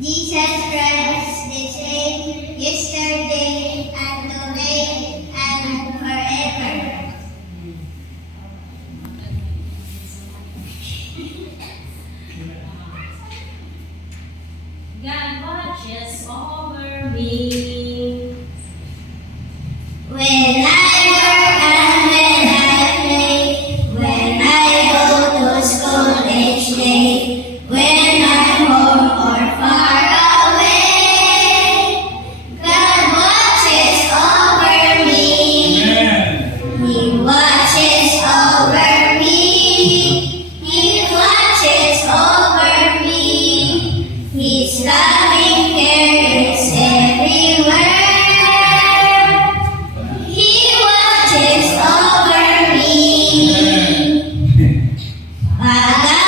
Jesus Christ, the same yesterday and today and forever. God watches over me. When I work and when I play, when I go to school each day, when I'm home or far away, God watches over me. He watches over me. He watches over me. His loving care is everywhere. He watches over me. Pag